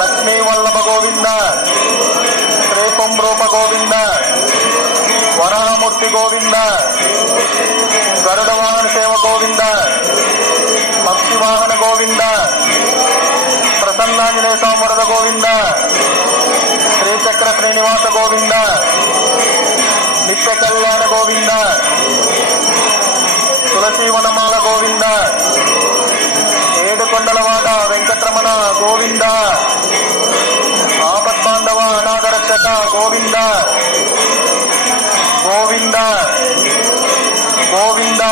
లక్ష్మీ వల్లభ గోవింద, శ్రీపం రూప గోవింద, వరాహమూర్తి గోవింద, గరుడ వాహన సేవ గోవింద, పక్షి వాహన గోవింద, ప్రసన్నాంజనేయ స్వామి గోవింద, శ్రీచక్ర శ్రీనివాస గోవింద, నిత్య కళ్యాణ గోవింద, తులసీవనమాల గోవింద, ఏడుకొండలవాడ వెంకటరమణ గోవింద, ఆపద్బాంధవ అనాథరక్షక గోవింద గోవింద గోవింద.